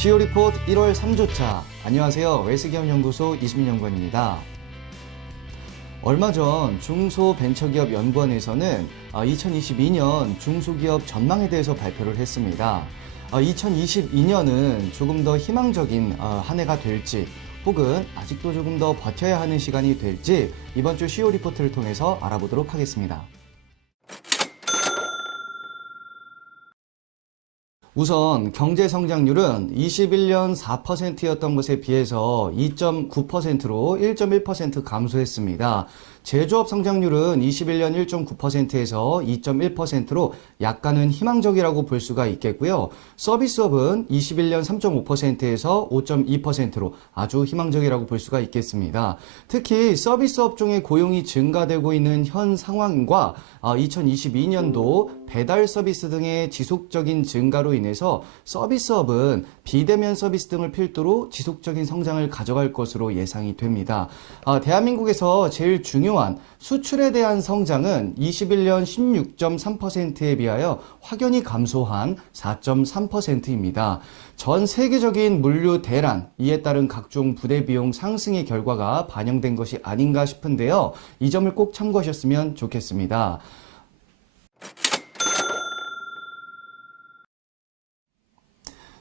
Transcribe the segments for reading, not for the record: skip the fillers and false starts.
CEO 리포트 1월 3주차. 안녕하세요. 웰스기업연구소 이수민 연구원입니다. 얼마 전 중소벤처기업연구원에서는 2022년 중소기업 전망에 대해서 발표를 했습니다. 2022년은 조금 더 희망적인 한 해가 될지, 혹은 아직도 조금 더 버텨야 하는 시간이 될지 이번 주 CEO 리포트를 통해서 알아보도록 하겠습니다. 우선 경제 성장률은 21년 4%였던 것에 비해서 2.9%로 1.1% 감소했습니다. 제조업 성장률은 21년 1.9%에서 2.1%로 약간은 희망적이라고 볼 수가 있겠고요. 서비스업은 21년 3.5%에서 5.2%로 아주 희망적이라고 볼 수가 있겠습니다. 특히 서비스 업종의 고용이 증가되고 있는 현 상황과 2022년도 배달 서비스 등의 지속적인 증가로 인해서 서비스업은 비대면 서비스 등을 필두로 지속적인 성장을 가져갈 것으로 예상이 됩니다. 대한민국에서 제일 중요한 수출에 대한 성장은 21년 16.3%에 비하여 확연히 감소한 4.3%입니다. 전 세계적인 물류 대란, 이에 따른 각종 부대 비용 상승의 결과가 반영된 것이 아닌가 싶은데요. 이 점을 꼭 참고하셨으면 좋겠습니다.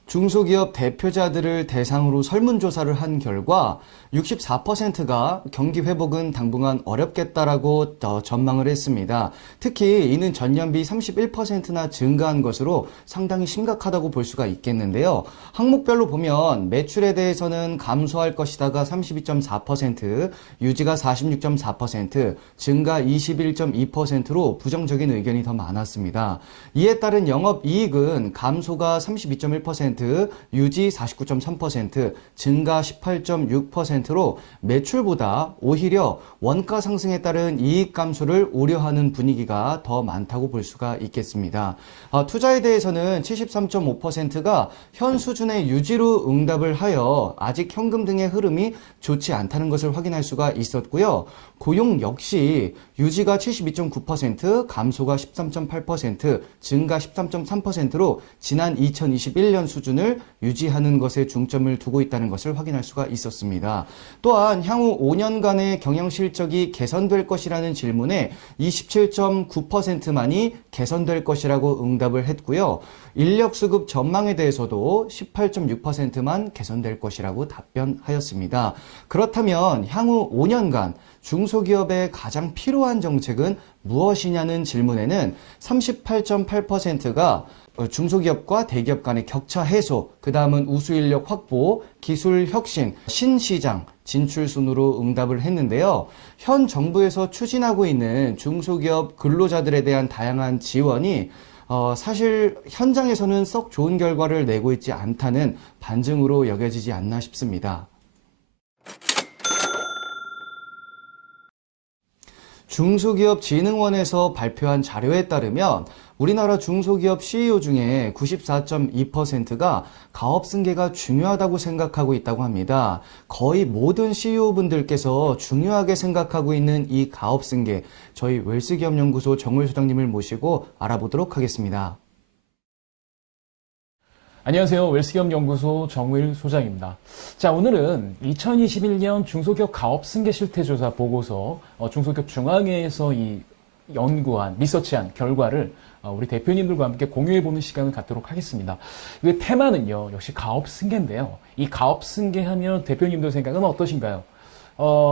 중소기업 대표자들을 대상으로 설문조사를 한 결과 64%가 경기 회복은 당분간 어렵겠다라고 전망을 했습니다. 특히 이는 전년비 31%나 증가한 것으로 상당히 심각하다고 볼 수가 있겠는데요. 항목별로 보면 매출에 대해서는 감소할 것이다가 32.4%, 유지가 46.4%, 증가 21.2%로 부정적인 의견이 더 많았습니다. 이에 따른 영업이익은 감소가 32.1%, 유지 49.3%, 증가 18.6%로 매출보다 오히려 원가 상승에 따른 이익 감소를 우려하는 분위기가 더 많다고 볼 수가 있겠습니다. 투자에 대해서는 73.5%가 현 수준의 유지로 응답을 하여 아직 현금 등의 흐름이 좋지 않다는 것을 확인할 수가 있었고요. 고용 역시 유지가 72.9%, 감소가 13.8%, 증가 13.3%로 지난 2021년 수준을 유지하는 것에 중점을 두고 있다는 것을 확인할 수가 있었습니다. 또한 향후 5년간의 경영 실적이 개선될 것이라는 질문에 27.9%만이 개선될 것이라고 응답을 했고요. 인력 수급 전망에 대해서도 18.6%만 개선될 것이라고 답변하였습니다. 그렇다면 향후 5년간 중소기업에 가장 필요한 정책은 무엇이냐는 질문에는 38.8%가 중소기업과 대기업 간의 격차 해소, 그 다음은 우수인력 확보, 기술 혁신, 신시장 진출 순으로 응답을 했는데요. 현 정부에서 추진하고 있는 중소기업 근로자들에 대한 다양한 지원이 사실 현장에서는 썩 좋은 결과를 내고 있지 않다는 반증으로 여겨지지 않나 싶습니다. 중소기업진흥원에서 발표한 자료에 따르면 우리나라 중소기업 CEO 중에 94.2%가 가업 승계가 중요하다고 생각하고 있다고 합니다. 거의 모든 CEO분들께서 중요하게 생각하고 있는 이 가업 승계, 저희 웰스기업연구소 정우일 소장님을 모시고 알아보도록 하겠습니다. 안녕하세요. 웰스기업연구소 정우일 소장입니다. 자, 오늘은 2021년 중소기업 가업 승계 실태조사 보고서 중소기업 중앙회에서 이 연구한, 리서치한 결과를 우리 대표님들과 함께 공유해보는 시간을 갖도록 하겠습니다. 그 테마는요, 역시 가업 승계인데요. 이 가업 승계하면 대표님들 생각은 어떠신가요?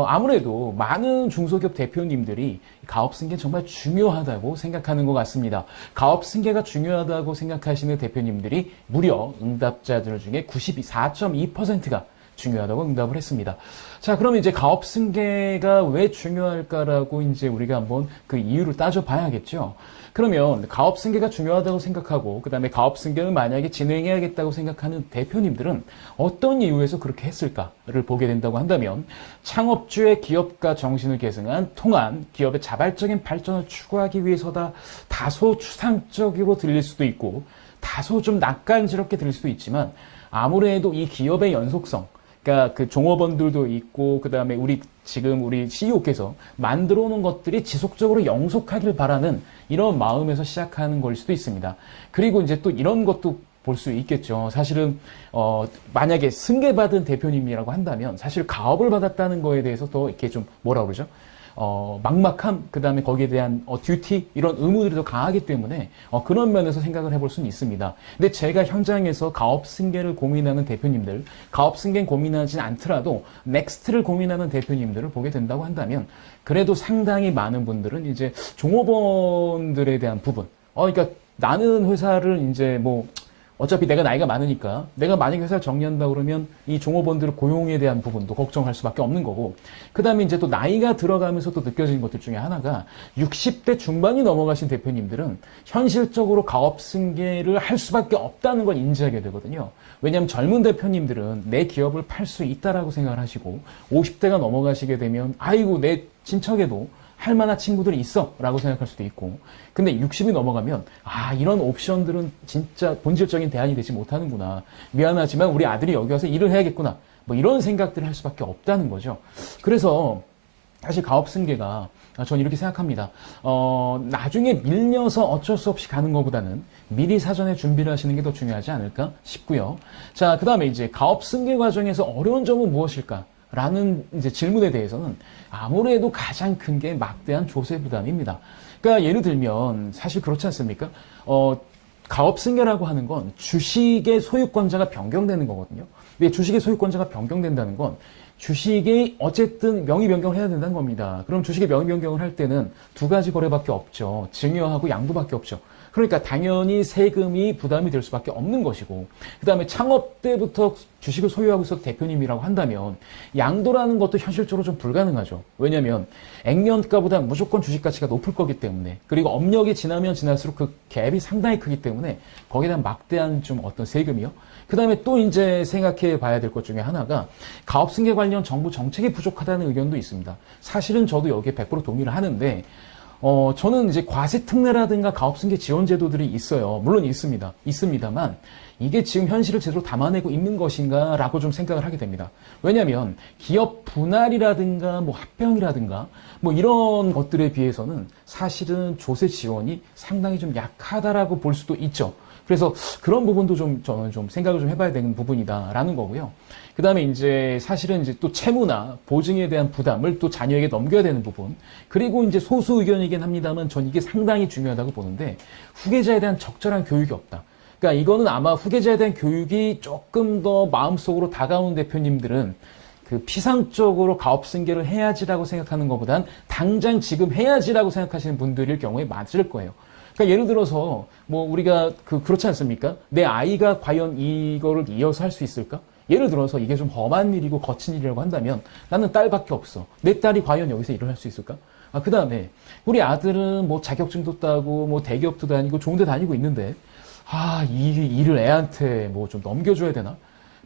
아무래도 많은 중소기업 대표님들이 가업 승계 정말 중요하다고 생각하는 것 같습니다. 가업 승계가 중요하다고 생각하시는 대표님들이 무려 응답자들 중에 94.2%가 중요하다고 응답을 했습니다. 자, 그럼 이제 가업 승계가 왜 중요할까라고 이제 우리가 한번 그 이유를 따져봐야겠죠. 그러면 가업 승계가 중요하다고 생각하고 그다음에 가업 승계를 만약에 진행해야겠다고 생각하는 대표님들은 어떤 이유에서 그렇게 했을까를 보게 된다고 한다면 창업주의 기업가 정신을 계승한 통한 기업의 자발적인 발전을 추구하기 위해서다. 다소 추상적으로 들릴 수도 있고 다소 좀 낯간지럽게 들릴 수도 있지만 아무래도 이 기업의 연속성, 그러니까 그 종업원들도 있고 그다음에 우리 CEO께서 만들어 놓은 것들이 지속적으로 영속하길 바라는 이런 마음에서 시작하는 걸 수도 있습니다. 그리고 이제 또 이런 것도 볼 수 있겠죠. 사실은 만약에 승계받은 대표님이라고 한다면 사실 가업을 받았다는 거에 대해서 더 이렇게 좀 뭐라 그러죠? 막막함, 그 다음에 거기에 대한 듀티, 이런 의무들이 더 강하기 때문에 그런 면에서 생각을 해볼 수는 있습니다. 근데 제가 현장에서 가업 승계를 고민하는 대표님들, 가업 승계는 고민하진 않더라도 넥스트를 고민하는 대표님들을 보게 된다고 한다면 그래도 상당히 많은 분들은 이제 종업원들에 대한 부분, 그러니까 나는 회사를 이제 뭐 어차피 내가 나이가 많으니까 내가 만약에 회사를 정리한다 그러면 이 종업원들의 고용에 대한 부분도 걱정할 수밖에 없는 거고, 그 다음에 이제 또 나이가 들어가면서 또 느껴지는 것들 중에 하나가 60대 중반이 넘어가신 대표님들은 현실적으로 가업 승계를 할 수밖에 없다는 걸 인지하게 되거든요. 왜냐하면 젊은 대표님들은 내 기업을 팔 수 있다라고 생각을 하시고 50대가 넘어가시게 되면 아이고 내 친척에도 할 만한 친구들이 있어 라고 생각할 수도 있고, 근데 60이 넘어가면 이런 옵션들은 진짜 본질적인 대안이 되지 못하는구나, 미안하지만 우리 아들이 여기 와서 일을 해야겠구나, 뭐 이런 생각들을 할 수밖에 없다는 거죠. 그래서 사실 가업 승계가 전 이렇게 생각합니다. 나중에 밀려서 어쩔 수 없이 가는 것보다는 미리 사전에 준비를 하시는 게 더 중요하지 않을까 싶고요. 자, 그 다음에 이제 가업 승계 과정에서 어려운 점은 무엇일까? 라는 이제 질문에 대해서는 아무래도 가장 큰 게 막대한 조세 부담입니다. 그러니까 예를 들면 사실 그렇지 않습니까? 가업 승계라고 하는 건 주식의 소유권자가 변경되는 거거든요. 근데 주식의 소유권자가 변경된다는 건 주식이 어쨌든 명의 변경을 해야 된다는 겁니다. 그럼 주식의 명의 변경을 할 때는 두 가지 거래밖에 없죠. 증여하고 양도밖에 없죠. 그러니까 당연히 세금이 부담이 될 수밖에 없는 것이고, 그 다음에 창업 때부터 주식을 소유하고 있었던 대표님이라고 한다면 양도라는 것도 현실적으로 좀 불가능하죠. 왜냐하면 액면가보다 무조건 주식 가치가 높을 거기 때문에, 그리고 업력이 지나면 지날수록 그 갭이 상당히 크기 때문에 거기에 대한 막대한 좀 어떤 세금이요. 그 다음에 또 이제 생각해 봐야 될 것 중에 하나가 가업 승계 관련 정부 정책이 부족하다는 의견도 있습니다. 사실은 저도 여기에 100% 동의를 하는데, 저는 이제 과세 특례라든가 가업 승계 지원 제도들이 있어요. 물론 있습니다. 있습니다만 이게 지금 현실을 제대로 담아내고 있는 것인가라고 좀 생각을 하게 됩니다. 왜냐하면 기업 분할이라든가 뭐 합병이라든가 뭐 이런 것들에 비해서는 사실은 조세 지원이 상당히 좀 약하다라고 볼 수도 있죠. 그래서 그런 부분도 좀 저는 좀 생각을 좀 해봐야 되는 부분이다라는 거고요. 그 다음에 이제 사실은 이제 또 채무나 보증에 대한 부담을 또 자녀에게 넘겨야 되는 부분, 그리고 이제 소수 의견이긴 합니다만 전 이게 상당히 중요하다고 보는데, 후계자에 대한 적절한 교육이 없다. 그러니까 이거는 아마 후계자에 대한 교육이 조금 더 마음속으로 다가온 대표님들은 그 피상적으로 가업 승계를 해야지라고 생각하는 것보단 당장 지금 해야지라고 생각하시는 분들일 경우에 맞을 거예요. 그러니까 예를 들어서 뭐 우리가 그렇지 않습니까? 내 아이가 과연 이거를 이어서 할 수 있을까? 예를 들어서 이게 좀 험한 일이고 거친 일이라고 한다면 나는 딸밖에 없어. 내 딸이 과연 여기서 일을 할 수 있을까? 그 다음에 우리 아들은 뭐 자격증도 따고 뭐 대기업도 다니고 좋은 데 다니고 있는데 이 일을 애한테 뭐 좀 넘겨줘야 되나?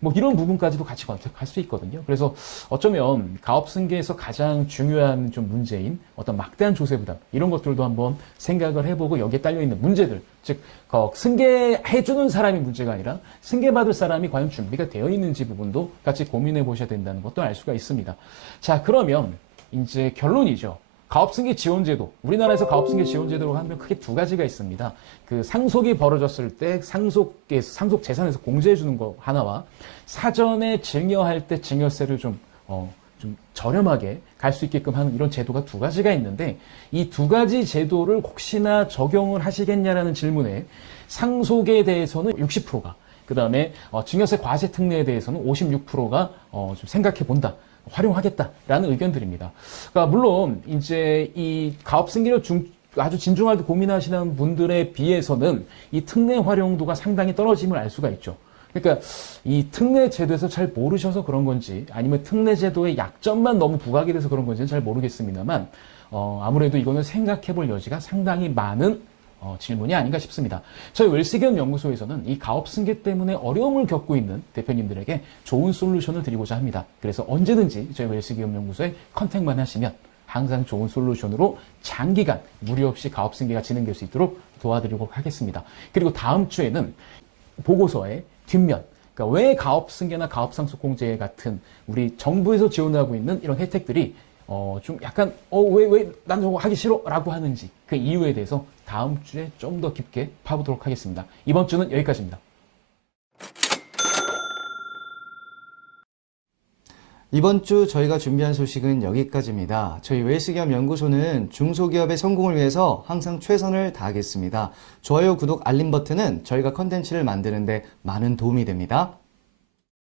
뭐 이런 부분까지도 같이 검색할 수 있거든요. 그래서 어쩌면 가업 승계에서 가장 중요한 좀 문제인 어떤 막대한 조세 부담, 이런 것들도 한번 생각을 해보고 여기에 딸려 있는 문제들, 즉 승계해주는 사람이 문제가 아니라 승계받을 사람이 과연 준비가 되어 있는지 부분도 같이 고민해 보셔야 된다는 것도 알 수가 있습니다. 자, 그러면 이제 결론이죠. 가업승계 지원제도, 우리나라에서 가업승계 지원제도로 하면 크게 두 가지가 있습니다. 그 상속이 벌어졌을 때 상속 재산에서 공제해주는 거 하나와, 사전에 증여할 때 증여세를 좀 저렴하게 갈 수 있게끔 하는 이런 제도가 두 가지가 있는데, 이 두 가지 제도를 혹시나 적용을 하시겠냐라는 질문에 상속에 대해서는 60%가, 그 다음에 증여세 과세 특례에 대해서는 56%가 좀 생각해 본다, 활용하겠다라는 의견들입니다. 그러니까 물론 이제 이 가업 승계를 아주 진중하게 고민하시는 분들에 비해서는 이 특례 활용도가 상당히 떨어짐을 알 수가 있죠. 그러니까 이 특례 제도에서 잘 모르셔서 그런 건지, 아니면 특례 제도의 약점만 너무 부각이 돼서 그런 건지는 잘 모르겠습니다만, 아무래도 이거는 생각해 볼 여지가 상당히 많은 질문이 아닌가 싶습니다. 저희 웰스기업 연구소에서는 이 가업 승계 때문에 어려움을 겪고 있는 대표님들에게 좋은 솔루션을 드리고자 합니다. 그래서 언제든지 저희 웰스기업 연구소에 컨택만 하시면 항상 좋은 솔루션으로 장기간 무리 없이 가업 승계가 진행될 수 있도록 도와드리도록 하겠습니다. 그리고 다음 주에는 보고서의 뒷면, 그러니까 왜 가업 승계나 가업 상속 공제 같은 우리 정부에서 지원하고 있는 이런 혜택들이 좀 약간 왜 난 저거 하기 싫어 라고 하는지, 그 이유에 대해서 다음 주에 좀 더 깊게 파보도록 하겠습니다. 이번 주는 여기까지입니다. 이번 주 저희가 준비한 소식은 여기까지입니다. 저희 웰스기업 연구소는 중소기업의 성공을 위해서 항상 최선을 다하겠습니다. 좋아요, 구독, 알림 버튼은 저희가 컨텐츠를 만드는데 많은 도움이 됩니다.